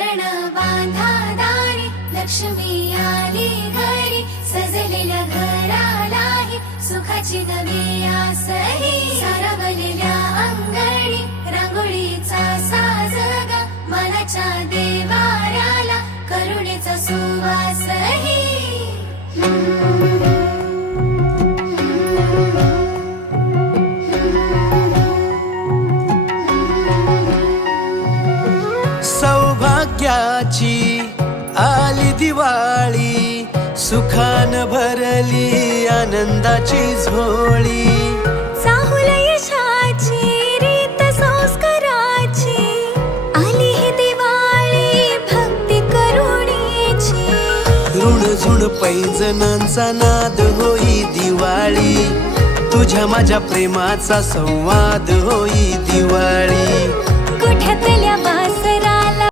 तोरण बांधा दारी, लक्ष्मी आली घरी, सजलेल्या घरालाही सुखाची नवी आसही. सारवलेल्या अंगणी रांगोळीचा साजग, मनाच्या देवाऱ्याला करुणेचा सुवासही. सौभाग्याची आली दिवाळी, सुखान भरली आनंदाची झोळी. चाहुल यशाची रीत संस्काराची, आली ही दिवाळी भक्ती करुणेची. ऋण झुण पैजणांचा नाद होई दिवाळी, तुझ्या माझ्या प्रेमाचा संवाद होई दिवाळी. कुठ्यातल्या